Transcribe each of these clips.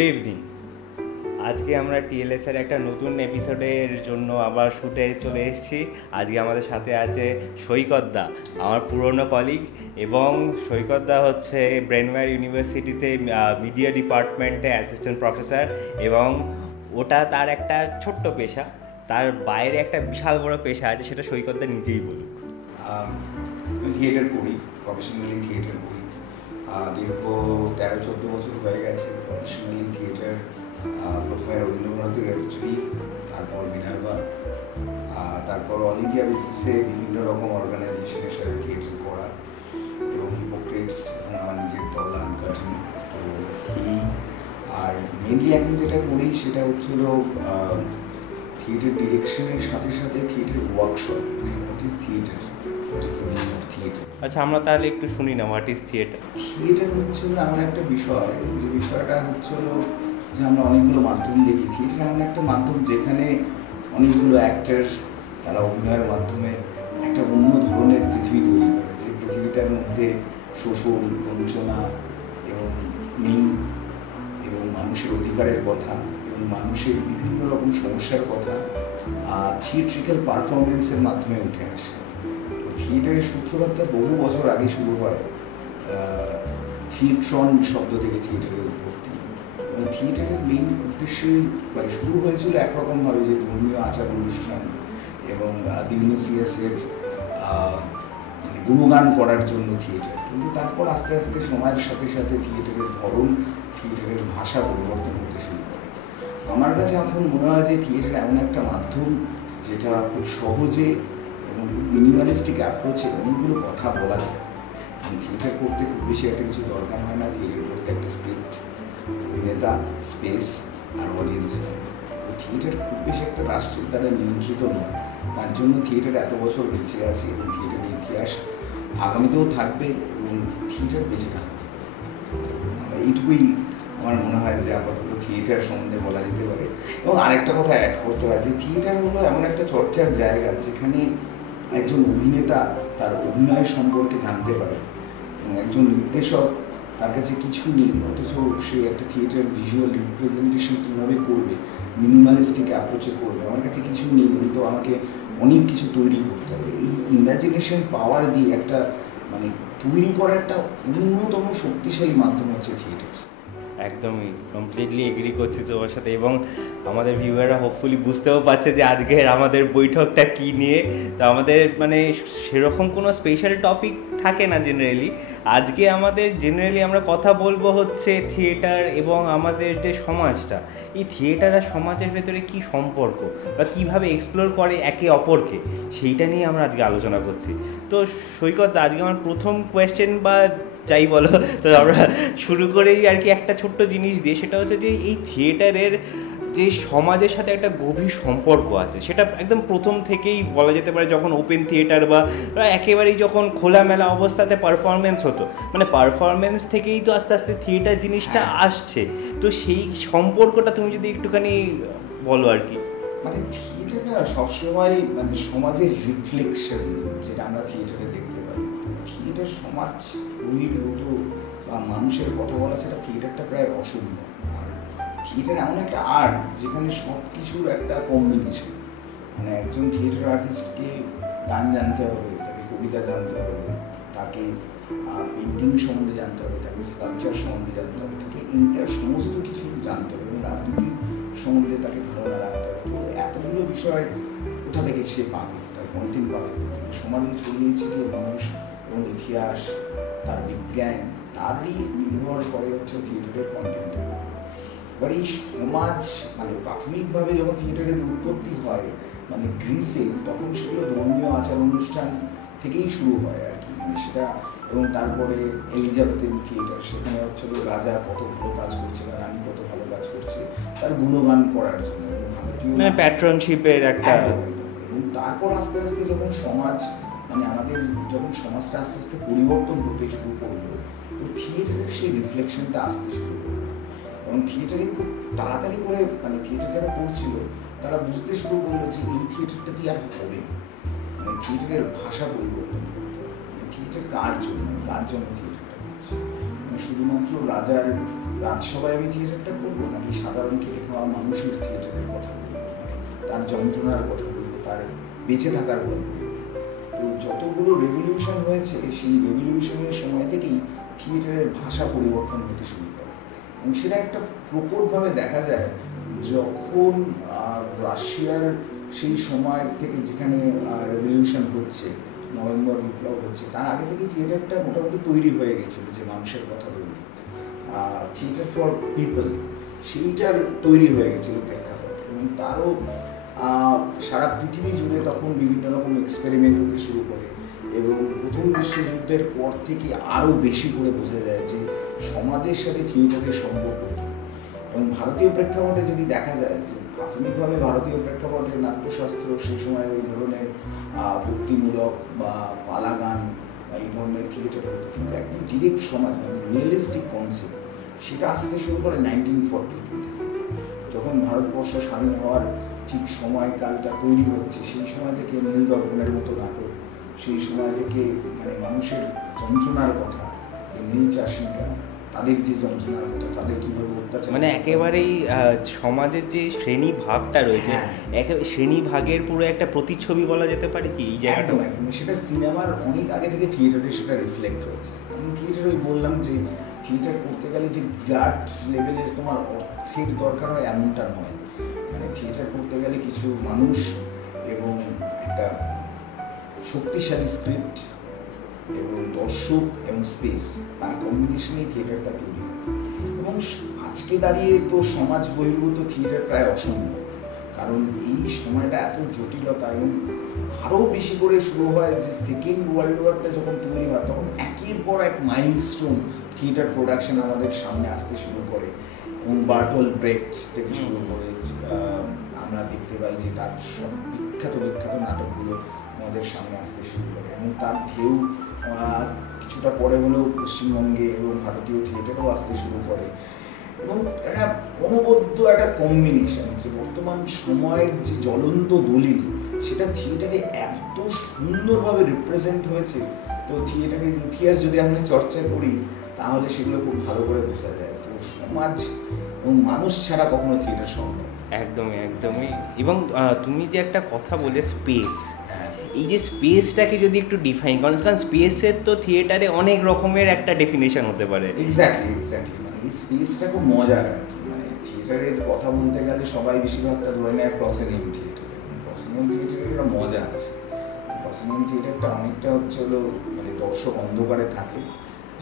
Good evening. আজকে আমরা টিএলএসের একটা নতুন এপিসোডের জন্য আবার শুটে চলে এসেছি। আজকে আমাদের সাথে আছে সৈকতদা, আমার পুরনো কলিগ, এবং সৈকতদা হচ্ছে ব্রেনওয়্যার ইউনিভার্সিটিতে মিডিয়া ডিপার্টমেন্টে অ্যাসিস্ট্যান্ট প্রফেসর, এবং ওটা তার একটা ছোট্ট পেশা। তার বাইরে একটা বিশাল বড় পেশা আছে, সেটা সৈকতদা নিজেই বলুক। থিয়েটার করি, প্রফেশনালি থিয়েটার করি। দীর্ঘ 13-14 বছর হয়ে গেছে প্রফেশনালি থিয়েটার। প্রথমে রবীন্দ্রভারতী রেপার্টরি, তারপর মিনার্ভা, তারপর অল ইন্ডিয়া বেসিসে বিভিন্ন রকম অর্গানাইজেশনের সাথে থিয়েটার করা, এবং হিপোক্রেটস এবং আমার নিজের দল আনকাটিং। তো এই আর মেনলি এখন যেটা করি সেটা হচ্ছিল থিয়েটার ডিরেকশনের সাথে সাথে থিয়েটার ওয়ার্কশপ, মানে what is theatre, what is the meaning of theatre. আচ্ছা, আমরা তাহলে একটু শুনি না, হোয়াট ইজ থিয়েটার? থিয়েটার হচ্ছে এমন একটা বিষয়, যে বিষয়টা হচ্ছে যে আমরা অনেকগুলো মাধ্যম দেখি। থিয়েটার এমন একটা মাধ্যম যেখানে অনেকগুলো অ্যাক্টর তারা অভিনয়ের মাধ্যমে একটা অন্য ধরনের পৃথিবী তৈরি করে, যে পৃথিবীটার মধ্যে শোষণ, বঞ্চনা এবং নেই, এবং মানুষের অধিকারের কথা এবং মানুষের বিভিন্ন রকম সমস্যার কথা থিয়েট্রিক্যাল পারফরমেন্সের মাধ্যমে উঠে আসে। তো থিয়েটারের সূত্রপাতটা বহু বছর আগে শুরু হয়, থিয়েট্রন শব্দ থেকে থিয়েটারের উৎপত্তি। এবং থিয়েটারের মেইন উদ্দেশ্যই মানে শুরু হয়েছিল একরকমভাবে, যে ধর্মীয় আচার অনুষ্ঠান এবং দিউনোসিয়াসের গুণগান করার জন্য থিয়েটার। কিন্তু তারপর আস্তে আস্তে সময়ের সাথে সাথে থিয়েটারের ধরন, থিয়েটারের ভাষা পরিবর্তন হতে শুরু করে। আমার কাছে এখন মনে হয় যে থিয়েটার এমন একটা মাধ্যম যেটা খুব সহজে এবং খুব মিনিমালিস্টিক অ্যাপ্রোচে অনেকগুলো কথা বলা যায়। থিয়েটার করতে খুব বেশি একটা কিছু দরকার হয় না। থিয়েটার করতে একটা স্ক্রিপ্ট, অভিনেতা, স্পেস আর অডিয়েন্স। তো থিয়েটার খুব বেশি একটা রাষ্ট্রের দ্বারা নিয়ন্ত্রিত নয়। তার জন্য থিয়েটার এত বছর বেঁচে আছে, এবং থিয়েটারের ইতিহাস আগামীতেও থাকবে, এবং থিয়েটার বেঁচে থাকবে। এইটুকুই আমার মনে হয় যে আপাতত থিয়েটার সম্বন্ধে বলা যেতে পারে। এবং আরেকটা কথা অ্যাড করতে হয়, যে থিয়েটার হলো এমন একটা চর্চার জায়গা যেখানে একজন অভিনেতা তার অভিনয় সম্পর্কে জানতে পারে, এবং একজন নির্দেশক তার কাছে কিছু নেই, অথচ সে একটা থিয়েটার ভিজুয়াল রিপ্রেজেন্টেশন কীভাবে করবে, মিনিমালিস্টিক অ্যাপ্রোচে করবে। আমার কাছে কিছু নেই, কিন্তু আমাকে অনেক কিছু তৈরি করতে হবে। এই ইমাজিনেশন পাওয়ার দিয়ে একটা মানে তৈরি করা একটা অন্যতম শক্তিশালী মাধ্যম হচ্ছে থিয়েটার। একদমই কমপ্লিটলি এগ্রি করছি তোমার সাথে, এবং আমাদের ভিউয়াররা হোপফুলি বুঝতেও পারছে যে আজকের আমাদের বৈঠকটা কী নিয়ে। তো আমাদের মানে সেরকম কোনো স্পেশাল টপিক থাকে না জেনারেলি। আজকে আমাদের জেনারেলি আমরা কথা বলবো হচ্ছে থিয়েটার এবং আমাদের যে সমাজটা, এই থিয়েটার আর সমাজের ভেতরে কী সম্পর্ক বা কীভাবে এক্সপ্লোর করে একে অপরকে, সেইটা নিয়ে আমরা আজকে আলোচনা করছি। তো সৈকত, আজকে আমার প্রথম কোয়েশ্চেন বা যাই বলো, তো আমরা শুরু করেই আর কি একটা ছোট্ট জিনিস দিয়ে, সেটা হচ্ছে যে এই থিয়েটারের যে সমাজের সাথে একটা গভীর সম্পর্ক আছে, সেটা একদম প্রথম থেকেই বলা যেতে পারে। যখন ওপেন থিয়েটার বা একেবারেই যখন খোলামেলা অবস্থাতে পারফরমেন্স হতো, মানে পারফরমেন্স থেকেই তো আস্তে আস্তে থিয়েটার জিনিসটা আসছে। তো সেই সম্পর্কটা তুমি যদি একটুখানি বলো আর কি। মানে থিয়েটারটা সবসময় মানে সমাজের রিফ্লেকশন, যেটা আমরা থিয়েটারে দেখতে পাই। থিয়েটার সমাজ বহির্ভূত বা মানুষের কথা বলা ছাড়া থিয়েটারটা প্রায় অসম্ভব। আর থিয়েটার এমন একটা আর্ট যেখানে সব কিছুর একটা কম্বিনেশন। মানে একজন থিয়েটার আর্টিস্টকে গান জানতে হবে, তাকে কবিতা জানতে হবে, তাকে পেন্টিং সম্বন্ধে জানতে হবে, তাকে স্কাল্পচার সম্বন্ধে জানতে হবে, তাকে ইন্টার সমস্ত কিছু জানতে হবে, এবং রাজনীতির সম্বন্ধে তাকে ধারণা রাখতে হবে। তো এতগুলো বিষয় কোথা থেকে সে পাবে, তার কন্টেন্ট পাবে, সমাজে ছড়িয়ে ছিটিয়ে মানুষ এবং ইতিহাস, তার বিজ্ঞান, তারই নির্ভর করে হচ্ছে থিয়েটারের কন্টেন্ট। এবার এই সমাজ মানে প্রাথমিকভাবে যখন থিয়েটারের উৎপত্তি হয় মানে গ্রিসে, তখন সেগুলো ধর্মীয় আচার অনুষ্ঠান থেকেই শুরু হয় আর কি। মানে সেটা, এবং তারপরে এলিজাবেথেন থিয়েটার, সেখানে হচ্ছে রাজা কত ভালো কাজ করছে বা রানী কত ভালো কাজ করছে তার গুণগান করার জন্য, মানে প্যাট্রনশিপের একটা। এবং তারপর আস্তে আস্তে যখন সমাজ মানে আমাদের যখন সমাজটা আস্তে আস্তে পরিবর্তন হতে শুরু করলো, তো থিয়েটারের সেই রিফ্লেকশনটা আসতে শুরু করলো। এবং থিয়েটারে খুব তাড়াতাড়ি করে মানে থিয়েটার যারা করছিল তারা বুঝতে শুরু করলো যে এই থিয়েটারটা দিয়ে আর হবে না। মানে থিয়েটারের ভাষা পরিবর্তন করতে হবে। মানে থিয়েটার কার জন্য থিয়েটারটা করছে, শুধুমাত্র রাজার রাজসভায় আমি থিয়েটারটা করবো, নাকি সাধারণ খেটে খাওয়া মানুষের থিয়েটারের কথা বলবো, মানে তার যন্ত্রণার কথা বলবো, তার বেঁচে থাকার গল্প। তো যতগুলো রেভলিউশন হয়েছে সেই রেভলিউশনের সময় থেকেই থিয়েটারের ভাষা পরিবর্তন হতে শুরু করে, এবং সেটা একটা প্রকটভাবে দেখা যায় যখন রাশিয়ার সেই সময়ের থেকে, যেখানে রেভলিউশন হচ্ছে, নভেম্বর বিপ্লব হচ্ছে, তার আগে থেকে থিয়েটারটা মোটামুটি তৈরি হয়ে গেছিল, যে মানুষের কথা বলবো, থিয়েটার ফর পিপল, সেইটার তৈরি হয়ে গেছিল প্রেক্ষাপট। এবং তারও সারা পৃথিবী জুড়ে তখন বিভিন্ন রকম এক্সপেরিমেন্ট হতে শুরু করে, এবং প্রথম বিশ্বযুদ্ধের পর থেকে আরও বেশি করে বোঝা যায় যে সমাজের সাথে থিয়েটারের সম্পর্ক কী। এবং ভারতীয় প্রেক্ষাপটে যদি দেখা যায় যে প্রাথমিকভাবে ভারতীয় প্রেক্ষাপটের নাট্যশাস্ত্র সেই সময় ওই ধরনের ভক্তিমূলক বা পালা গান বা এই ধরনের থিয়েটার হতো, কিন্তু একদম ডিরেক্ট সমাজ, মানে রিয়েলিস্টিক কনসেপ্ট, সেটা আসতে শুরু করে 1942 থেকে, যখন ভারতবর্ষ স্বাধীন হওয়ার ঠিক সময়কালটা তৈরি হচ্ছে। সেই সময় থেকে নীল দর্পণের মতো নাটক, সেই সময় থেকে মানে মানুষের যন্ত্রণার কথা, যে নীল চাষিরা, তাদের যে যন্ত্রণার কথা, তাদের কীভাবে অত্যাচার, মানে একেবারেই সমাজের যে শ্রেণী ভাগটা রয়েছে, শ্রেণী ভাগের পুরো একটা প্রতিচ্ছবি বলা যেতে পারে কি এই জায়গাটা। একদম সেটা সিনেমার অনেক আগে থেকে থিয়েটারে সেটা রিফ্লেক্ট হয়েছে। আমি থিয়েটার ওই বললাম যে থিয়েটার করতে গেলে যে বিরাট লেভেলের তোমার অর্থের দরকার হয় এমনটা নয়, মানে থিয়েটার করতে গেলে কিছু মানুষ এবং একটা শক্তিশালী স্ক্রিপ্ট এবং দর্শক এবং স্পেস, তার কম্বিনেশনেই থিয়েটারটা তৈরি হয়। এবং আজকে দাঁড়িয়ে তো সমাজ বহির্ভূত থিয়েটার প্রায় অসম্ভব, কারণ এই সময়টা এত জটিলতা, এবং আরও বেশি করে শুরু হয় যে সেকেন্ড ওয়ার্ল্ড ওয়ারটা যখন তৈরি হয়, তখন একের পর এক মাইলস্টোন থিয়েটার প্রোডাকশন আমাদের সামনে আসতে শুরু করে। এবং বার্টল ব্রেক্ট থেকে শুরু করে আমরা দেখতে পাই যে তার সব বিখ্যাত নাটকগুলো আমাদের সামনে আসতে শুরু করে, এবং তার ঢেউ কিছুটা পরে হলেও পশ্চিমবঙ্গে এবং ভারতীয় থিয়েটারেও আসতে শুরু করে। এবং একটা অনবদ্য একটা কম্বিনেশন, যে বর্তমান সময়ের যে জ্বলন্ত দলিল, সেটা থিয়েটারে এত সুন্দরভাবে রিপ্রেজেন্ট হয়েছে। তো থিয়েটারের ইতিহাস যদি আমরা চর্চা করি, তাহলে সেগুলো খুব ভালো করে বোঝা যায়। তো সমাজ এবং মানুষ ছাড়া কখনো থিয়েটার সম্ভব। একদমই। এবং তুমি যে একটা কথা বলে স্পেস, এই যে স্পেসটাকে যদি একটু ডিফাইন করেন, কারণ স্পেসের তো থিয়েটারে অনেক রকমের একটা ডেফিনেশন হতে পারে। এক্স্যাক্টলি মানে এই স্পেসটা খুব মজার আর কি। মানে থিয়েটারের কথা বলতে গেলে সবাই বেশিরভাগটা ধরে নেয় প্রসেনিয়াম থিয়েটার। প্রসেনিয়াম থিয়েটারের একটা মজা আছে। প্রসেনিয়াম থিয়েটারটা অনেকটা হচ্ছে হলো মানে দর্শক অন্ধকারে থাকে,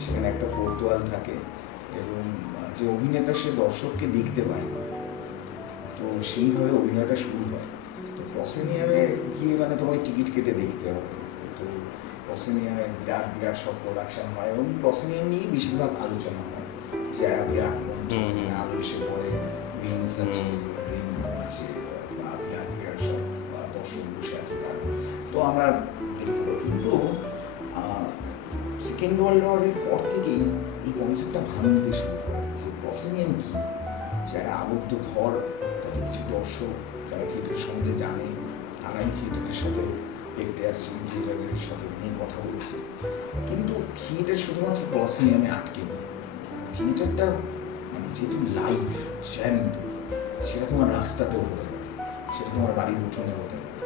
সেখানে একটা ফোর্থ ওয়াল থাকে, এবং যে অভিনেতা সে দর্শককে দেখতে পায় না, তো সেইভাবে অভিনয়টা শুরু হয়। তো প্রসেনিয়ামে গিয়ে মানে তোমায় টিকিট কেটে দেখতে হবে। তো প্রসেনিয়ামে বিরাট সব প্রোডাকশন হয়, এবং প্রসেনিয়াম নিয়েই বেশিরভাগ আলোচনা হয়, যে একটা বিরাট মঞ্চ, আলো এসে পড়ে, উইংস আছে, গ্রিন রুম আছে, বা বিরাট সব দর্শক বসে আছে তার, তো আমরা দেখতে পাই। কিন্তু সেকেন্ড ওয়ার্ল্ড ওয়ারের পর থেকেই এই কনসেপ্টটা ভাঙতে শুরু করে, যে প্রসেনিয়াম কী, যে একটা আবদ্ধ ঘর, তাতে কিছু দর্শক যারা থিয়েটারের সম্বন্ধে জানে, তারাই থিয়েটারের সাথে দেখতে আসছেন, থিয়েটারের সাথে নিয়ে কথা বলেছে। কিন্তু থিয়েটার শুধুমাত্র প্রসেনিয়ামে আটকে নেই। থিয়েটারটা মানে যেহেতু লাইভ জ্যান্ট, সেটা তোমার রাস্তাতেও হতে পারে, সেটা তোমার বাড়ির উঠোনে হতে পারে,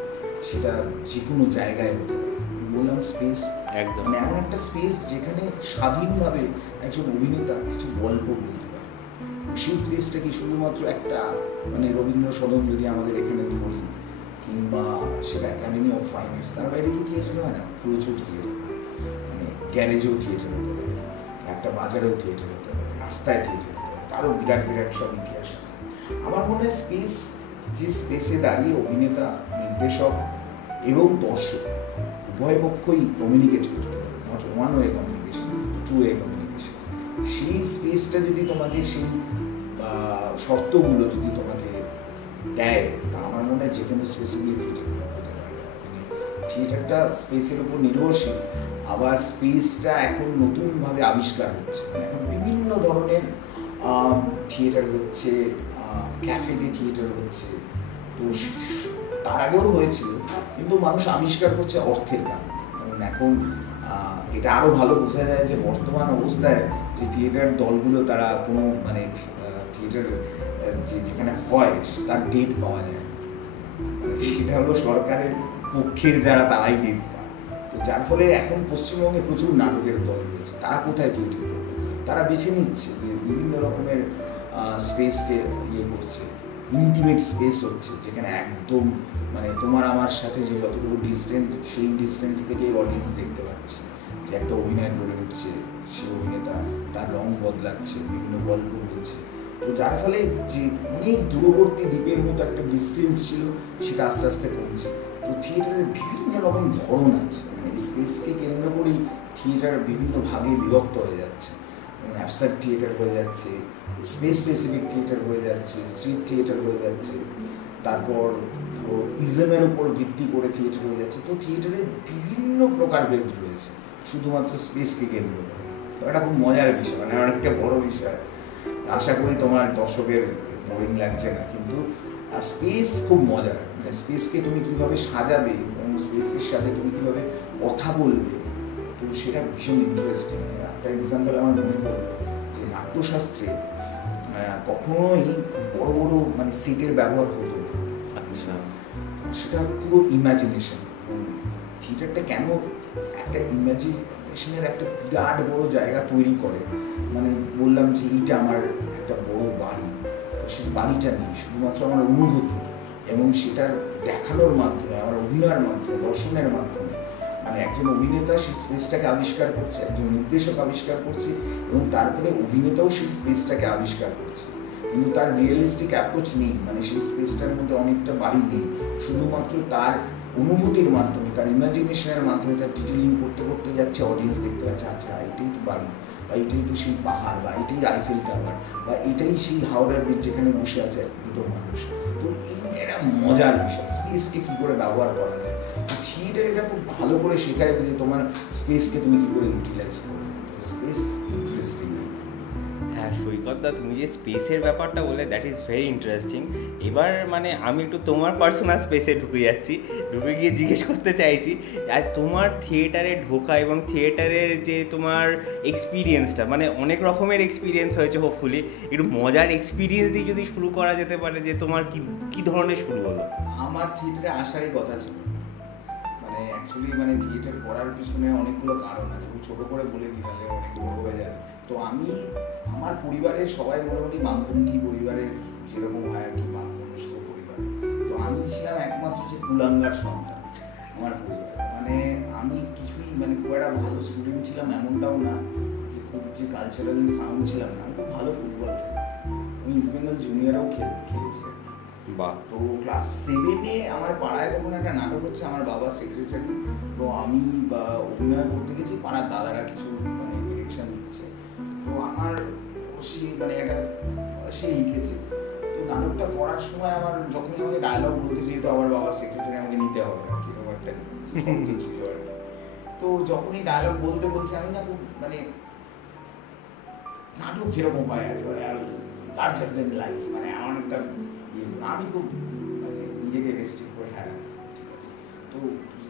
সেটা যে কোনো জায়গায় হতে পারে। বললাম স্পেস, একদম মানে এমন একটা স্পেস যেখানে স্বাধীনভাবে একজন অভিনেতা কিছু গল্প বলতে পারে। সেই স্পেসটা কি শুধুমাত্র একটা মানে রবীন্দ্র সদন যদি আমাদের এখানে ধরি, কিংবা সেটা একাডেমি অফ ফাইন আর্টস, তার বাইরে কি থিয়েটার হয় না? প্রচুর থিয়েটার, মানে গ্যারেজেও থিয়েটার হতে পারে, একটা বাজারেও থিয়েটার হতে পারে, রাস্তায় থিয়েটার হতে পারে, তারও বিরাট সব ইতিহাস আছে। আমার মনে হয় স্পেস, যে স্পেসে দাঁড়িয়ে অভিনেতা, নির্দেশক এবং দর্শক উভয় পক্ষই কমিউনিকেট করতে পারে, not one way communication, two way communication. সেই স্পেসটা যদি তোমাকে, সেই শর্তগুলো যদি তোমাকে দেয়, তা আমার মনে হয় যে কোনো স্পেসে গিয়ে থিয়েটার হতে পারে। মানে থিয়েটারটা স্পেসের উপর নির্ভরশীল, আবার স্পেসটা এখন নতুনভাবে আবিষ্কার হচ্ছে। মানে এখন বিভিন্ন ধরনের থিয়েটার হচ্ছে, ক্যাফেতে থিয়েটার হচ্ছে। তো তার আগেও হয়েছিল, কিন্তু মানুষ আবিষ্কার করছে অর্থের কারণে। কারণ এখন এটা আরও ভালো বোঝা যায় যে বর্তমান অবস্থায় যে থিয়েটার দলগুলো তারা কোনো মানে থিয়েটার যেখানে হয় তার ডেট পাওয়া যায়, সেটা হলো সরকারের পক্ষের যারা তারাই ডেট পায়। তো যার ফলে এখন পশ্চিমবঙ্গে প্রচুর নাটকের দল রয়েছে, তারা কোথায় থিয়েটার করবে? তারা বেছে নিচ্ছে যে বিভিন্ন রকমের স্পেসকে করছে, ইন্টিমেট স্পেস হচ্ছে যেখানে একদম মানে তোমার আমার সাথে যে যতটুকু ডিস্টেন্স সেই ডিস্টেন্স থেকেই অডিয়েন্স দেখতে পাচ্ছে যে একটা অভিনয় গড়ে উঠছে, সে অভিনেতা তার রং বদলাচ্ছে, বিভিন্ন গল্প বলছে। তো যার ফলে যে অনেক দূরবর্তী দ্বীপের মতো একটা ডিস্টেন্স ছিল সেটা আস্তে আস্তে কমছে। তো থিয়েটারের বিভিন্ন রকম ধরন আছে, মানে স্পেসকে কেন্দ্র করেই থিয়েটার বিভিন্ন ভাগে বিভক্ত হয়ে যাচ্ছে। অ্যাবস্ট্রাক্ট থিয়েটার হয়ে যাচ্ছে, স্পেস স্পেসিফিক থিয়েটার হয়ে যাচ্ছে, স্ট্রিট থিয়েটার হয়ে যাচ্ছে, তারপর ধরো ইজমের উপর ভিত্তি করে থিয়েটার হয়ে যাচ্ছে। তো থিয়েটারের বিভিন্ন প্রকারভেদ রয়েছে শুধুমাত্র স্পেসকে কেন্দ্র করে। তো এটা খুব মজার বিষয়, মানে অনেকটা বড় বিষয়। আশা করি তোমার দর্শকের বোরিং লাগছে না, কিন্তু স্পেস খুব মজার। মানে স্পেসকে তুমি কীভাবে সাজাবে এবং স্পেসের সাথে তুমি কীভাবে কথা বলবে, তো সেটা ভীষণ ইন্টারেস্টিং। একটা এক্সাম্পল আমার মনে পড়লো যে নাট্যশাস্ত্রে কখনোই খুব বড় বড় মানে সেটের ব্যবহার হতো না। আচ্ছা, সেটা পুরো ইমাজিনেশন। এবং থিয়েটারটা কেন একটা ইমাজিনেশনের একটা বিরাট বড় জায়গা তৈরি করে, মানে বললাম যে এইটা আমার একটা বড় বাড়ি, তো সেই বাড়িটা নেই, শুধুমাত্র আমার অনুভূতি এবং সেটার দেখানোর মাধ্যমে, আমার অভিনয়ের মাধ্যমে, দর্শনের মাধ্যমে। মানে একজন অভিনেতা সেই স্পেসটাকে আবিষ্কার করছে, একজন নির্দেশক আবিষ্কার করছে এবং তারপরে অভিনেতাও সেই স্পেসটাকে আবিষ্কার করছে, কিন্তু তার রিয়েলিস্টিক অ্যাপ্রোচ নেই। মানে সেই স্পেসটার মধ্যে অনেকটা বাড়ি নেই, শুধুমাত্র তার অনুভূতির মাধ্যমে, তার ইমাজিনেশনের মাধ্যমে তার ডিটেলিং করতে করতে যাচ্ছে, অডিয়েন্স দেখতে পাচ্ছে আচ্ছা এটাই তো বাড়ি, বা এটাই তো সেই পাহাড়, বা এটাই আইফেল টাওয়ার, বা এটাই সেই হাওড়ার ব্রিজ যেখানে বসে আছে দুটো মানুষ। তো এইটা একটা মজার বিষয়, স্পেসকে কী করে ব্যবহার করা যায়। থিয়েটার এটা খুব ভালো করে শেখায় যে তোমার স্পেসকে তুমি কী করে ইউটিলাইজ করো। Space interesting. হ্যাঁ সৈকতদা, তুমি যে স্পেসের ব্যাপারটা বলে দ্যাট ইজ ভেরি ইন্টারেস্টিং। এবার মানে আমি একটু তোমার পার্সোনাল স্পেসে ঢুকে যাচ্ছি, ঢুকে গিয়ে জিজ্ঞেস করতে চাইছি আর তোমার থিয়েটারে ঢোকা এবং থিয়েটারের যে তোমার এক্সপিরিয়েন্সটা, মানে অনেক রকমের এক্সপিরিয়েন্স হয়েছে, হোপফুলি একটু মজার এক্সপিরিয়েন্স দিয়ে যদি শুরু করা যেতে পারে যে তোমার কী ধরনের শুরু হলো? আমার থিয়েটারে আসারই কথা ছিল, মানে অ্যাকচুয়ালি মানে থিয়েটার করার পিছনে অনেকগুলো কারণ আছে, ছোটো করে বলে নিলে অনেক বড় হয়ে যাবে। তো আমি আমার পরিবারের সবাই মোটামুটি বামপন্থী পরিবারের, যেরকম হয় আর কি, বামমনস্ক পরিবার। তো আমি ছিলাম একমাত্র যে কুলাঙ্গার সন্তান আমার পরিবারে। মানে আমি কিছুই মানে খুব একটা ভালো স্টুডেন্ট ছিলাম এমনটাও না, যে খুব যে কালচারালি সাউন্ড ছিলাম না। আমি খুব ভালো ফুটবল খেলতাম, আমি ইস্ট বেঙ্গল জুনিয়রেও খেলেছি। বাহ। তো ক্লাস 7-এ আমার পাড়ায় তখন একটা নাটক হচ্ছে, আমার বাবা সেক্রেটারি, তো আমি অভিনয় করতে গেছি, পাড়ার দাদারা কিছু মানে ডিরেকশন দিচ্ছে, তো আমার সে মানে একটা সে লিখেছে। তো নাটকটা করার সময় আমার যখনই আমাকে ডায়লগ বলতে, যেহেতু আমার বাবা সেক্রেটারি আমাকে নিতে হবে আর কি, এরকম একটা শব্দ ছিল আর কি। তো যখনই ডায়লগ বলতে বলছে আমি না খুব মানে নাটক যেরকম হয় আর কি, মানে লার্জার দেন লাইফ, মানে আমার একটা আমি খুব মানে নিজেকে রেস্ট্রিক্ট করে হ্যাঁ ঠিক আছে। তো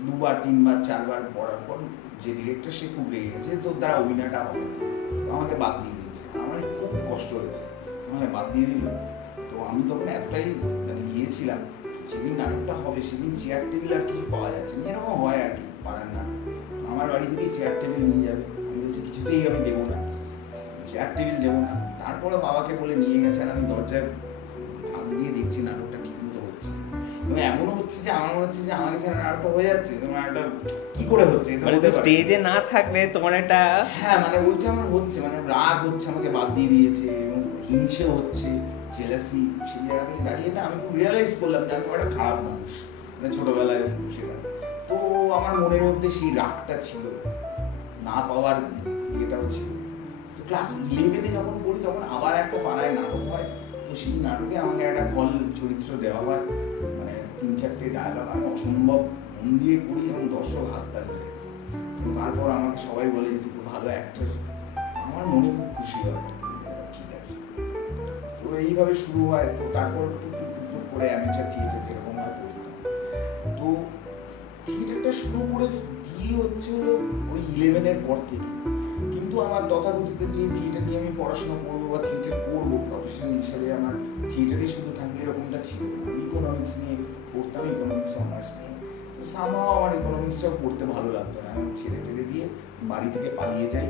2বার 3বার 4বার পড়ার পর যে ডিরেক্টর সে খুব রেগে গেছে, তোর দ্বারা অভিনয়টা হবে, তো আমাকে বাদ দিয়ে দিয়েছে। আমার খুব কষ্ট হয়েছে, আমাকে বাদ দিয়ে দিল। তো আমি তখন এতটাই মানে ছিলাম, যেদিন নাটকটা হবে সেদিন চেয়ার টেবিল আর কিছু পাওয়া যাচ্ছে না, এরকম হয় আর কি পাড়ার নাটক। আমার বাড়ি থেকেই চেয়ার টেবিল নিয়ে যাবে, আমি বলছি কিছুতেই আমি দেবো না, চেয়ার টেবিল দেবো না। তারপরে বাবাকে বলে নিয়ে গেছে, আর আমি দরজার ফাঁক দিয়ে দেখছি নাটকটা ঠিক মতো হচ্ছে, এবং এমনও হচ্ছে যে আমার মনে হচ্ছে যে আমাকে ছাড়া নাটকটা হয়ে যাচ্ছে, তোমার একটা কি করে হচ্ছে, মানে স্টেজে না থাকলে তোমার একটা হ্যাঁ মানে ওইটা আমার হচ্ছে, মানে রাগ হচ্ছে, আমাকে বাদ দিয়ে দিয়েছে এবং হিংসে হচ্ছে, জেলাসি। সেই জায়গা থেকে দাঁড়িয়ে না আমি খুব রিয়েলাইজ করলাম যে আমি একটা খারাপ মানুষ, মানে ছোটোবেলায় সেটা। তো আমার মনের মধ্যে সেই রাগটা ছিল, না পাওয়ার ইয়েটাও ছিল। তো ক্লাস 11-এ যখন পড়ি তখন আবার একটা পাড়ায় নাটক হয়, তো সেই নাটকে আমাকে একটা খল চরিত্র দেওয়া হয়, মানে 3-4টে ডায়লগ আমি অসম্ভব মন দিয়ে করি এবং দর্শক হাততালি দেয়। তো তারপর আমাকে সবাই বলে যে তুই খুব ভালো অ্যাক্টর, আমার মনে খুব খুশি হয়, ঠিক আছে। তো এইভাবে শুরু হয়। তো তারপর টুক টুক করে অ্যামেচার থিয়েটার যেরকম হয় করতাম। তো থিয়েটারটা শুরু করে বিয়ে হচ্ছে হলো ওই 11-এর পর থেকে। কিন্তু আমার তথাকথিত যে থিয়েটার নিয়ে আমি পড়াশোনা করবো বা থিয়েটার করবো প্রফেশন হিসেবে, আমার থিয়েটারে শুধু থাকবে এরকমটা ছিল না। ইকোনমিক্স নিয়ে পড়তাম, ইকোনমিক্স অনার্স নিয়ে। তো সামহাও আমার ইকোনমিক্সটাও পড়তে ভালো লাগতো না। আমি ছেড়ে টেড়ে দিয়ে বাড়ি থেকে পালিয়ে যাই,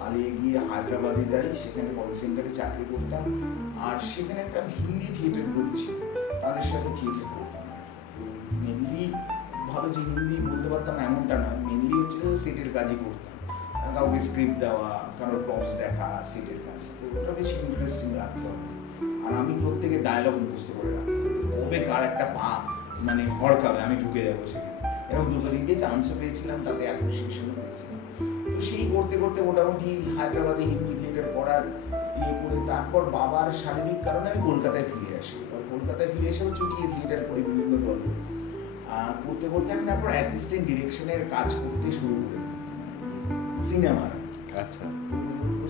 পালিয়ে গিয়ে হায়দ্রাবাদে যাই, সেখানে কল সেন্টারে চাকরি করতাম। আর সেখানে একটা হিন্দি থিয়েটার গ্রুপ ছিল, তাদের সাথে থিয়েটার করতাম। তো মেনলি ভালো যে হিন্দি বলতে পারতাম এমনটা নয়, মেনলি হচ্ছে সেটের কাজই করতাম। কাউকে স্ক্রিপ্ট দেওয়া, কারোর প্রপস দেখা, সেটের কাজ। তো ওটা বেশি ইন্টারেস্টিং লাগতো আমার। আর আমি প্রত্যেকের ডায়লগ মুখস্থ করে রাখতাম, কবে কার একটা পা মানে ভড়কাবে আমি ঢুকে যাবো সেখানে। এরকম 2-3 চান্সও পেয়েছিলাম, তাতে অ্যাপ্রিসিয়েশনও পেয়েছিলাম। তো সেই করতে করতে মোটামুটি হায়দ্রাবাদে হিন্দি থিয়েটার করার করে তারপর বাবার শারীরিক কারণে আমি কলকাতায় ফিরে আসি। এবার কলকাতায় ফিরে এসেও চুটিয়ে থিয়েটার করি বিভিন্ন দলে। করতে করতে আমি তারপর অ্যাসিস্ট্যান্ট ডিরেকশনের কাজ করতে শুরু করি সিনেমার। আচ্ছা।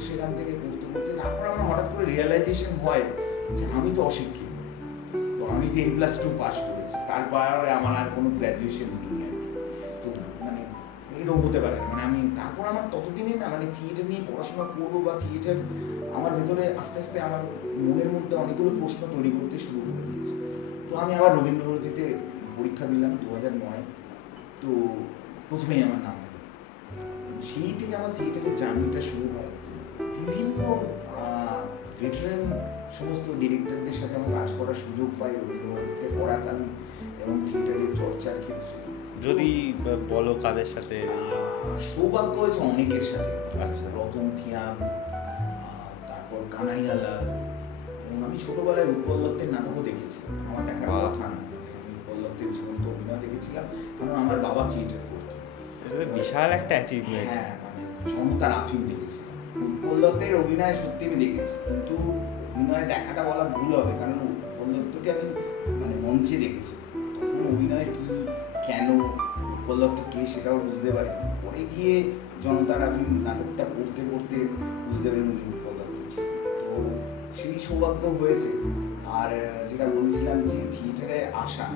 সেখান থেকে করতে করতে তারপর আমার হঠাৎ করে রিয়েলাইজেশন হয় যে আমি তো অশিক্ষিত। তো আমি 10+2 পাস করেছি, তারপরে আমার আর কোনো গ্র্যাজুয়েশন নেই আর কি। তো মানে এরকম হতে পারে মানে আমি তারপর আমার ততদিনে না মানে থিয়েটার নিয়ে পড়াশোনা করবো বা থিয়েটার আমার ভেতরে আস্তে আস্তে আমার মনের মধ্যে অনেকগুলো প্রশ্ন তৈরি করতে শুরু করে দিয়েছে। তো আমি আবার রবীন্দ্রভারতীতে পরীক্ষা দিলাম 2009। তো প্রথমেই আমার নাম হলো। সেই থেকে আমার থিয়েটারের জার্নিটা শুরু হয়। বিভিন্ন ভেটারেন সমস্ত ডিরেক্টরদের সাথে আমার কাজ করার সুযোগ পাই রবীন্দ্রভারতীতে পড়াকালীন এবং থিয়েটারের চর্চার ক্ষেত্রে। যদি বলো কাদের সাথে? সৌভাগ্য হয়েছে অনেকের সাথে। আচ্ছা। রতন থিয়াম, তারপর কানাইয়ালাল, এবং আমি ছোটবেলায় উৎপল দত্তের নাটকও দেখেছি। আমার দেখার কথা না, আমি উৎপল দত্তের জীবন্ত অভিনয় দেখেছিলাম, কারণ আমার বাবা থিয়েটার করতো। বিশাল একটা অ্যাচিভমেন্ট। হ্যাঁ, মানে জনতার আফিম দেখেছি। উৎপল দত্তের অভিনয় সত্যি আমি দেখেছি, কিন্তু অভিনয় দেখাটা বলা ভুল হবে, কারণ উৎপল দত্তকে আমি মানে মঞ্চে দেখেছি। তখন অভিনয় কি, কেন, উৎপল দত্ত কে সেটাও বুঝতে পারিনি। পরে গিয়ে জনতার আফিম নাটকটা পড়তে পড়তে বুঝতে পারি উনি উৎপল দত্ত ছিল। তো সেই সৌভাগ্য হয়েছে। আর যেটা বলছিলাম যে থিয়েটারে আসা,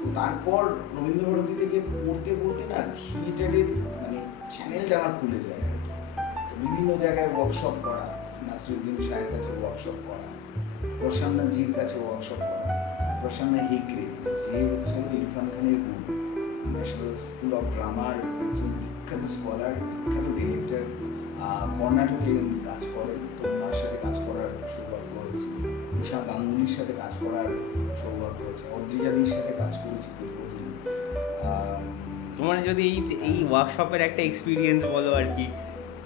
তো তারপর রবীন্দ্রভারতী থেকে পড়তে পড়তে না থিয়েটারের মানে চ্যানেলটা আমার খুলে যায় আর কি। বিভিন্ন জায়গায় ওয়ার্কশপ করা, নাসিরুদ্দিন শাহের কাছে ওয়ার্কশপ করা, প্রসন্না জির কাছে ওয়ার্কশপ করা। প্রসন্না হেগড়ে যে হচ্ছে ইরফান খানের গুরু, ন্যাশনাল স্কুল অফ ড্রামার একজন বিখ্যাত স্কলার, বিখ্যাত ডিরেক্টর, কর্ণাটকে উনি কাজ করেন। তো ওনার সাথে কাজ করার সৌভাগ্য হয়েছে। উষা গাঙ্গুলির সাথে কাজ করার সৌভাগ্য হয়েছে। অদ্রিজাদির সাথে কাজ করেছি দীর্ঘদিন। তোমার যদি এই ওয়ার্কশপের একটা এক্সপিরিয়েন্স বলো আর কি।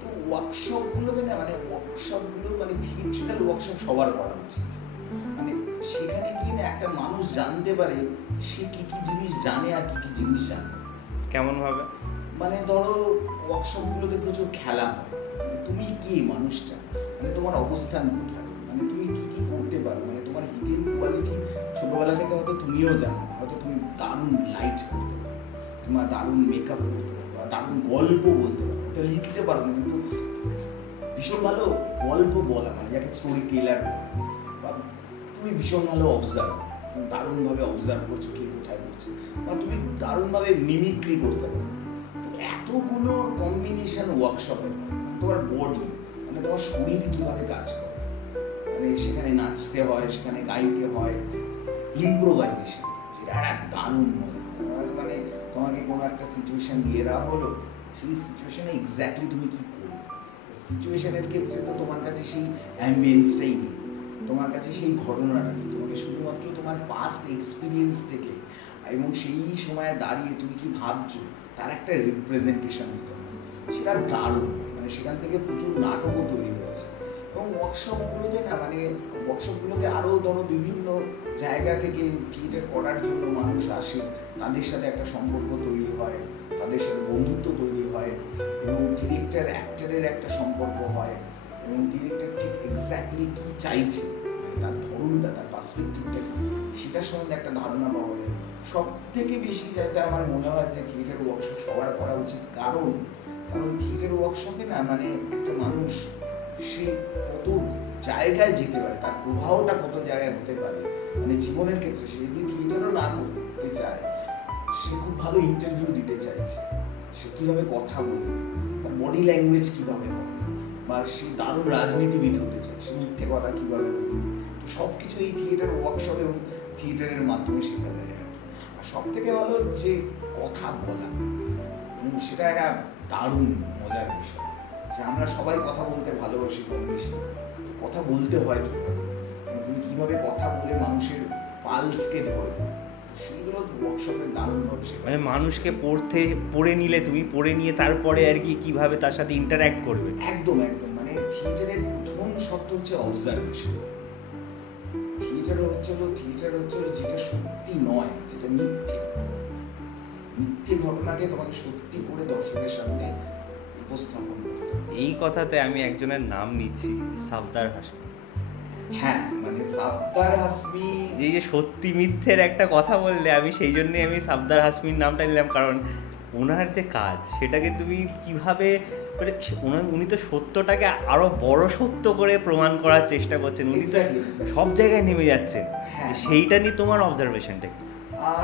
তো ওয়ার্কশপগুলোতে না মানে ওয়ার্কশপগুলো মানে থিয়েট্রিক্যাল ওয়ার্কশপ সবার করা উচিত। মানে সেখানে গিয়ে না একটা মানুষ জানতে পারে সে কী কী জিনিস জানে আর কী কী জিনিস জানে। কেমনভাবে? মানে ধরো ওয়ার্কশপগুলোতে প্রচুর খেলা হয়, মানে তুমি কি মানুষটা, মানে তোমার অবস্থান কোথায়, মানে তুমি কি কি করতে পারো, মানে তোমার হিটিং কোয়ালিটি ছোটোবেলা থেকে হয়তো তুমিও জানো না, হয়তো তুমি দারুণ লাইট করতে পারো, তোমার দারুণ মেকআপ করতে পারো, বা দারুণ গল্প বলতে পারো, হয়তো লিখতে পারো না কিন্তু ভীষণ ভালো গল্প বলা, মানে যাকে স্টোরি টেলার, বা তুমি ভীষণ ভালো অবজার্ভ, দারুণভাবে অবজার্ভ করছো কে কোথায় করছে, বা তুমি দারুণভাবে মিমিক্রি করতে পারো। তো এতগুলোর কম্বিনেশন ওয়ার্কশপে হয়। তোমার বডি মানে তোমার শরীর কীভাবে কাজ করে, মানে সেখানে নাচতে হয়, সেখানে গাইতে হয়, ইম্প্রোভাইজেশন যেটা একটা দারুণ মজা। মানে তোমাকে কোনো একটা সিচুয়েশান দিয়ে দেওয়া হলো, সেই সিচুয়েশানে এক্স্যাক্টলি তুমি কী করবে। সিচুয়েশানের ক্ষেত্রে তো তোমার কাছে সেই অ্যাম্বিয়েন্সটাই নেই, তোমার কাছে সেই ঘটনাটা নেই, তোমাকে শুধুমাত্র তোমার পাস্ট এক্সপিরিয়েন্স থেকে এবং সেই সময়ে দাঁড়িয়ে তুমি কি ভাবছো তার একটা রিপ্রেজেন্টেশন দিতে হবে। সেটা দারুণ, মানে সেখান থেকে প্রচুর নাটকও তৈরি হয়েছে। এবং ওয়ার্কশপগুলোতে না মানে ওয়ার্কশপগুলোতে আরও ধরো বিভিন্ন জায়গা থেকে থিয়েটার করার জন্য মানুষ আসে, তাদের সাথে একটা সম্পর্ক তৈরি হয়, তাদের সাথে বন্ধুত্ব তৈরি হয়, এবং ডিরেক্টর অ্যাক্টরের একটা সম্পর্ক হয়, এবং ডিরেক্টর ঠিক এক্স্যাক্টলি কী চাইছে, মানে তার ধরনটা, তার পার্সপেক্টিভটা কী, সেটার সম্বন্ধে একটা ধারণা পাওয়া যায়। সব থেকে বেশি যেটা আমার মনে হয় যে থিয়েটার ওয়ার্কশপ সবার করা উচিত, কারণ থিয়েটার ওয়ার্কশপে না মানে একটা মানুষ সে কত জায়গায় যেতে পারে, তার প্রভাবটা কত জায়গায় হতে পারে, মানে জীবনের ক্ষেত্রে সে যদি থিয়েটারও না করতে চায়, সে খুব ভালো ইন্টারভিউ দিতে চাইছে, সে কীভাবে কথা বলবে, তার বডি ল্যাঙ্গুয়েজ কীভাবে হবে, বা সে দারুণ রাজনীতিবিদ হতে চায়, সে মিথ্যে কথা কীভাবে বলবে। তো সব কিছু এই থিয়েটার ওয়ার্কশপ এবং থিয়েটারের মাধ্যমে শেখা যায় আর কি। আর সব থেকে ভালো যে কথা বলা, এবং সেটা একটা দারুণ মজার বিষয় যে আমরা সবাই কথা বলতে ভালোবাসি কম বেশি। তো কথা বলতে হয় কীভাবে, তুমি কীভাবে কথা বলে মানুষের পালসকে ধরবে, সেইগুলো ওয়ার্কশপের দারুণভাবে শেখা। মানে মানুষকে পড়ে নিলে তুমি পড়ে নিয়ে তারপরে আর কি কীভাবে তার সাথে ইন্টারঅ্যাক্ট করবে। একদম একদম, মানে থিয়েটারের প্রথম শর্ত হচ্ছে অবজারভেশন। থিয়েটার হচ্ছে যেটা সত্যি নয়, যেটা মিথ্যে ঘটনাকে তোমাকে সত্যি করে দর্শকের সামনে উপস্থাপন করতে হবে। এই কথাতে আমি একজনের নাম নিচ্ছি, সাফদার হাশমি। হ্যাঁ, মানে সাফদার হাশমি এই যে সত্যি মিথ্যের একটা কথা বললে, আমি সেই জন্যই আমি সাফদার হাশমির নামটা নিলাম, কারণ ওনার যে কাজ সেটাকে তুমি কিভাবে মানে উনি তো সত্যটাকে আরো বড় সত্য করে প্রমাণ করার চেষ্টা করছেন, উনি তো সব জায়গায় নেমে যাচ্ছেন। সেইটা নিয়ে তোমার অবজারভেশনটা কি?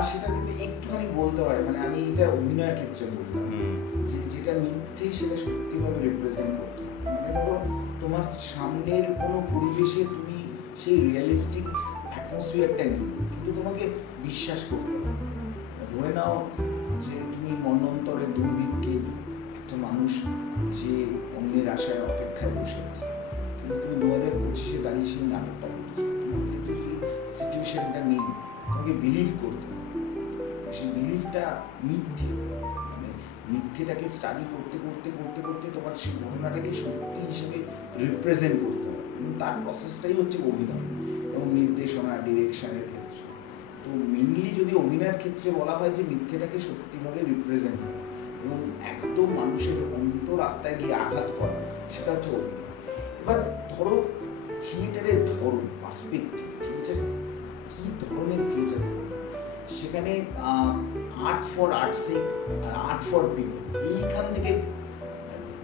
সেটা কিন্তু একটুখানি বলতে হয়, মানে আমি এটা অভিনয়ের ক্ষেত্রে বললাম যে যেটা মিথ্যে সেটা সত্যিভাবে রিপ্রেজেন্ট করতে হবে। মানে ধরো তোমার সামনের কোনো পরিবেশে তুমি সেই রিয়েলিস্টিক অ্যাটমসফিয়ারটা নেই, কিন্তু তোমাকে বিশ্বাস করতে হবে। ধরে নাও যে তুমি মন্বন্তরের দুর্ভিক্ষে একটা মানুষ যে অন্যের আশায় অপেক্ষায় বসে আছে, কিন্তু তুমি 2025-এ দাঁড়িয়ে সেই নাটকটা করতেছো, তোমাকে যেহেতু সেই সিচুয়েশনটা নেই, তোমাকে বিলিভ করতে হবে। সেই বিলিভটা মিথ্যে, মানে মিথ্যেটাকে স্টাডি করতে করতে করতে করতে তোমার সেই ঘটনাটাকে সত্যি হিসেবে রিপ্রেজেন্ট করতে হবে, এবং তার প্রসেসটাই হচ্ছে অভিনয় এবং নির্দেশনা, ডিরেকশনের ক্ষেত্রে। তো মেনলি যদি অভিনয়ের ক্ষেত্রে বলা হয় যে মিথ্যেটাকে সত্যিভাবে রিপ্রেজেন্ট করা এবং একদম মানুষের অন্তর আত্মায় গিয়ে আঘাত করা, সেটা হচ্ছে অভিনয়। এবার ধরো থিয়েটারের ধরন, পার্সপেক্টিভ, থিয়েটার কী ধরনের থিয়েটার, সেখানে art for art sake, art for people, এইখান থেকে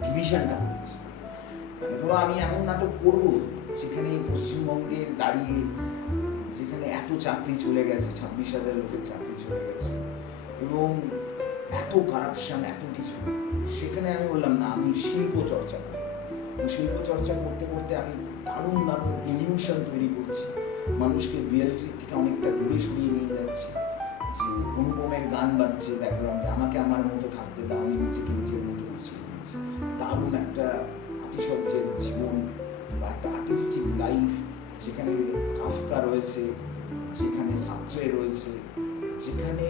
ডিভিশনটা হচ্ছে। মানে ধরো আমি এমন নাটক করব যেখানে পশ্চিমবঙ্গের দাঁড়িয়ে, যেখানে এত চাকরি চলে গেছে, 26,000 লোকের চাকরি চলে গেছে, এবং এত কারাপশন, এত কিছু, সেখানে আমি বললাম না, আমি শিল্প চর্চা করব। শিল্প চর্চা করতে করতে আমি দারুণ দারুণ ইলিউশন তৈরি করছি, মানুষকে রিয়েলিটির থেকে অনেকটা দূরে সরিয়ে নিয়ে যাচ্ছি। যে অনুপমের গান বাজছে ব্যাকগ্রাউন্ডে, আমাকে আমার মতো থাকতে দাও, আমি নিজেকে নিজের মতো করছি, দারুণ একটা আতিশয্যের জীবন বা একটা আর্টিস্টিক লাইফ, যেখানে কাফকা রয়েছে, যেখানে সাত্রে রয়েছে, যেখানে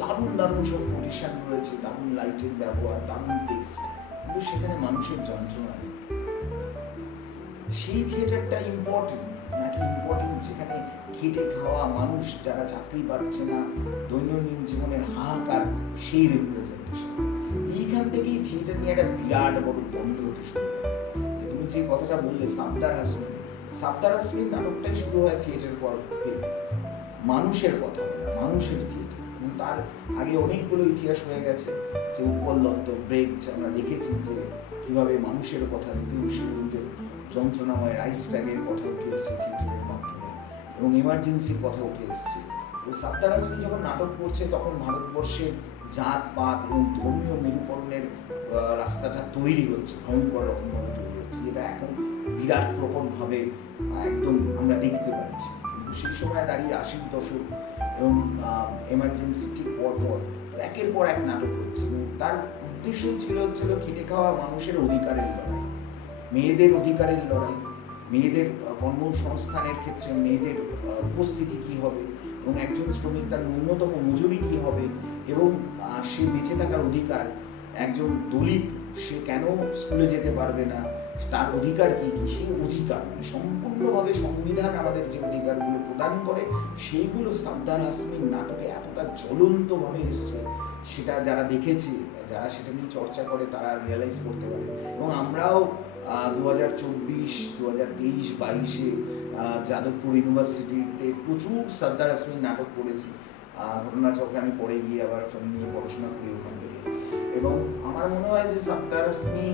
দারুণ দারুণ সব কোটেশন রয়েছে, দারুণ লাইটের ব্যবহার, দারুণ টেক্সট, কিন্তু সেখানে মানুষের যন্ত্রণা নেই। সেই থিয়েটারটা ইম্পর্টেন্ট নাকি ইম্পর্টেন্ট যেখানে খেটে খাওয়া মানুষ যারা চাকরি পাচ্ছে না, দৈনন্দিন জীবনের হাহাকার, সেই রিপ্রেজেন্টেশন? এইখান থেকেই থিয়েটার নিয়ে একটা বিরাট বড় দ্বন্দ্ব হতে শুরু করে। তুমি যে কথাটা বললে সাফদার হাশমির নাটকটাই শুরু হয় থিয়েটার পর, মানুষের কথা বলে, মানুষের থিয়েটার। এবং তার আগে অনেকগুলো ইতিহাস হয়ে গেছে, যে উৎপল দত্ত, ব্রেক, আমরা দেখেছি যে কীভাবে মানুষের কথা, দ্বিতীয় বিশ্বযুদ্ধের যন্ত্রণাময় রাইসট্যাগের কথা উঠে এসেছে থিয়েটারের মাধ্যমে, এবং এমার্জেন্সির কথা উঠে এসেছে। তো সাফদার হাশমি যখন নাটক করছে, তখন ভারতবর্ষের জাতপাত এবং ধর্মীয় মেরুকরণের রাস্তাটা তৈরি হচ্ছে, ভয়ঙ্কর রকমভাবে তৈরি হচ্ছে, যেটা এখন বিরাট প্রকটভাবে একদম আমরা দেখতে পাচ্ছি। কিন্তু সেই সময় দাঁড়িয়ে 80-র দশক এবং এমার্জেন্সি ঠিক পরপর একের পর এক নাটক হচ্ছে, এবং তার উদ্দেশ্যই ছিল খেটে খাওয়া মানুষের অধিকারের লড়াই, মেয়েদের অধিকারের লড়াই, মেয়েদের কর্মসংস্থানের ক্ষেত্রে মেয়েদের উপস্থিতি কী হবে, এবং একজন শ্রমিক তার ন্যূনতম মজুরি কী হবে, এবং সে বেঁচে থাকার অধিকার, একজন দলিত সে কেন স্কুলে যেতে পারবে না, তার অধিকার কী কী, সেই অধিকার মানে সম্পূর্ণভাবে সংবিধান আমাদের যে অধিকারগুলো প্রদান করে, সেইগুলো সাফদার হাশমির নাটকে এতটা জ্বলন্তভাবে এসছে, সেটা যারা দেখেছে, যারা সেটা নিয়ে চর্চা করে, তারা রিয়েলাইজ করতে পারে। এবং আমরাও 2024, 2023, 2022-এ যাদবপুর ইউনিভার্সিটিতে প্রচুর সাফদার হাশমির নাটক করেছি। ঘটনাচক্রে আমি পরে গিয়ে আবার ফিল্ম নিয়ে পড়াশোনা করি ওখান থেকে। এবং আমার মনে হয় যে সাফদার হাশমি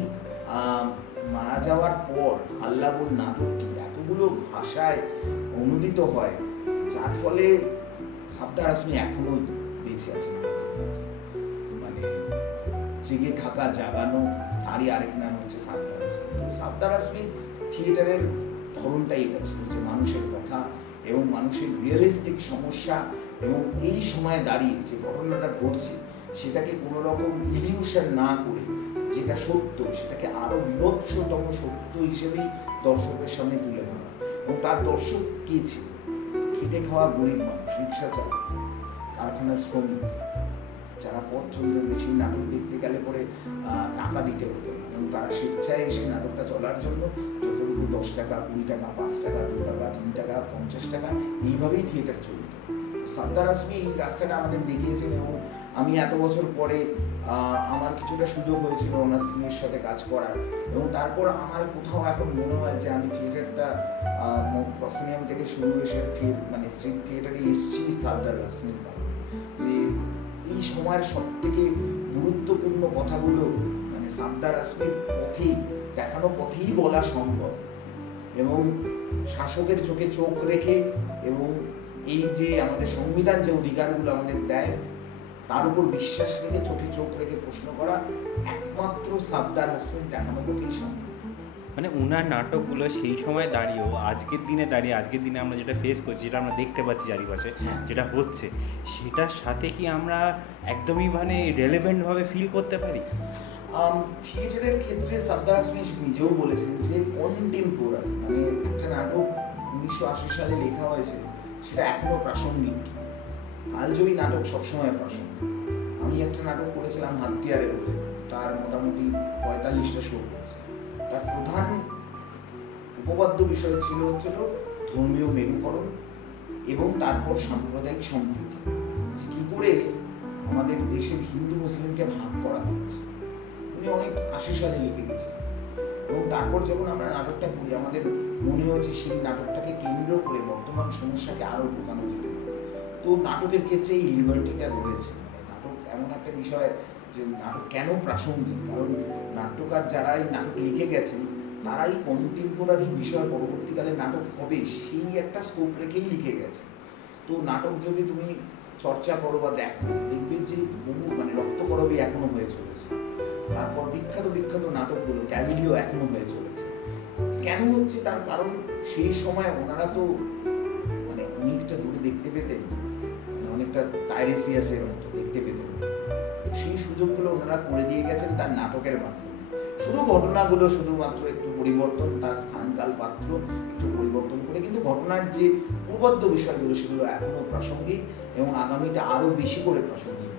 মারা যাওয়ার পর আল্লাবুল নাটকটি এতগুলো ভাষায় অনুদিত হয়, যার ফলে সাফদার হাশমি এখনো বেঁচে আছেন। মানে যে জেগে থাকা জাগানো, তারই আরেক নাম হচ্ছে সাবদার আসমিন। তো সাবদার আসমিন থিয়েটারের ধরনটাই এটা ছিল যে মানুষের কথা এবং মানুষের রিয়েলিস্টিক সমস্যা এবং এই সময়ে দাঁড়িয়ে যে ঘটনাটা ঘটছে সেটাকে কোনো রকম ইলিউশন না করে যেটা সত্য সেটাকে আরও বিভৎসতম সত্য হিসেবেই দর্শকের সামনে তুলে ধরা। এবং তার দর্শক কে ছিল? খেটে খাওয়া গরিব মানুষ, রিক্সা চালক, কারখানার শ্রমিক, যারা পথ চলতে বেশি নাটক দেখতে গেলে পরে টাকা দিতে হতো না এবং তারা স্বেচ্ছায় এসে নাটকটা চলার জন্য যতটুকু 10 টাকা, 20 টাকা, 5 টাকা, 2 টাকা, 3 টাকা, 50 টাকা এইভাবেই থিয়েটার চলত। সাবদার আসমি এই রাস্তাটা আমাদের দেখিয়েছেন এবং আমি এত বছর পরে আমার কিছুটা সুযোগ হয়েছিল ওনার সিনেমার সাথে কাজ করার এবং তারপর আমার কোথাও এখন মনে হয় যে আমি থিয়েটারটা প্রসিনিয়াম থেকে শুরু এসে মানে স্ট্রিট থিয়েটারে এসেছি সাবদার আসমির কারণে। যে এই সময়ের সব থেকে গুরুত্বপূর্ণ কথাগুলো মানে সাবদার আসমির পথেই দেখানো পথেই বলা সম্ভব এবং শাসকের চোখে চোখ রেখে এবং এই যে আমাদের সংবিধান যে অধিকারগুলো আমাদের দেয় তার উপর বিশ্বাস রেখে চোখে চোখ রেখে প্রশ্ন করা একমাত্র সাবদার আসমিন দেখানো পথেই সম্ভব। মানে ওনার নাটকগুলো সেই সময় দাঁড়িয়েও আজকের দিনে আমরা যেটা ফেস করছি, যেটা আমরা দেখতে পাচ্ছি চারিপাশে যেটা হচ্ছে, সেটার সাথে কি আমরা একদমই মানে রেলেভেন্টভাবে ফিল করতে পারি? থিয়েটারের ক্ষেত্রে সাবদার আসমি নিজেও বলেছেন যে কন্টেম্পোরারি মানে একটা নাটক 1980 সালে লেখা হয়েছে সেটা এখনও প্রাসঙ্গিক। কালজয়ী নাটক সবসময় প্রাসঙ্গিক। আমি একটা নাটক করেছিলাম হাতিয়ারে বলে, তার মোটামুটি 45টা শো করেছে। তার প্রধান উপপাদ্য বিষয় ছিল ধর্মীয় মেরুকরণ এবং তারপর সাম্প্রদায়িক সম্প্রীতি, যে কী করে আমাদের দেশের হিন্দু মুসলিমকে ভাগ করা হয়েছে। উনি অনেক 80 সালে লিখে গেছেন এবং তারপর যখন আমরা নাটকটা করি আমাদের মনে হয়েছে সেই নাটকটাকে কেন্দ্র করে বর্তমান সমস্যাকে আরও ঢোকানো যেতে পারে। তো নাটকের ক্ষেত্রে এই লিবার্টিটা রয়েছে। মানে নাটক এমন একটা বিষয় যে নাটক কেন প্রাসঙ্গিক, কারণ নাট্যকার যারা এই নাটক লিখে গেছেন তারাই কন্টেম্পোরারি বিষয় পরবর্তীকালে নাটক হবে সেই একটা স্কোপ রেখেই লিখে গেছে। তো নাটক যদি তুমি চর্চা করো বা দেখো দেখবে যে বহু মানে রক্তকরবী এখনো হয়ে চলেছে। তারপর বিখ্যাত নাটকগুলো গ্যালিলিও এখনো হয়ে চলেছে। কেন হচ্ছে তার কারণ সেই সময় ওনারা তো মানে অনেকটা দূরে দেখতে পেতেন, মানে অনেকটা টাইরেসিয়াসের মতো দেখতে পেতেন। সেই সুযোগগুলো ওনারা করে দিয়ে গেছেন তার নাটকের মাধ্যমে। শুধু ঘটনাগুলো শুধুমাত্র একটু পরিবর্তন, তার স্থানকাল পাত্র একটু পরিবর্তন করে, কিন্তু ঘটনার যে উপপাদ্য বিষয়গুলো সেগুলো এখনো প্রাসঙ্গিক এবং আগামীতে আরও বেশি করে প্রাসঙ্গিক।